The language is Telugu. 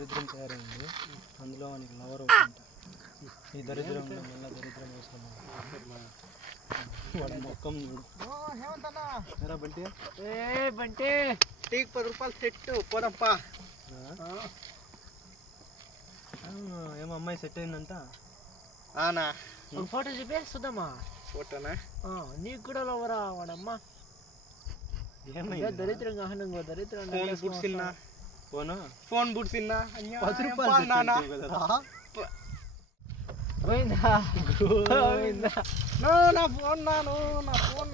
దరిద్రం తయారైంది. అందులో మనకి లవర్ అవుతుంట. ఈ దరిద్రం మళ్ళీ దరిద్రం వేసుకున్నాం. వాడు మొక్కం చూడు. ఎరా బంటి, బంటి టీకి 10 రూపాయలు సెట్ పోదప్పా. ఏమో అమ్మాయి సెట్ అయిందంట. అవునా? ఒక ఫోటో చూపి చూద్దామా? ఫోటోనా? నీకు కూడా లవరా వాడమ్మా? దరిద్రంగా దరిద్రం ఫోన్ బుడ్సిన్నా 10 రూపాయలు పోయిందా? నా ఫోన్ నా ఫోన్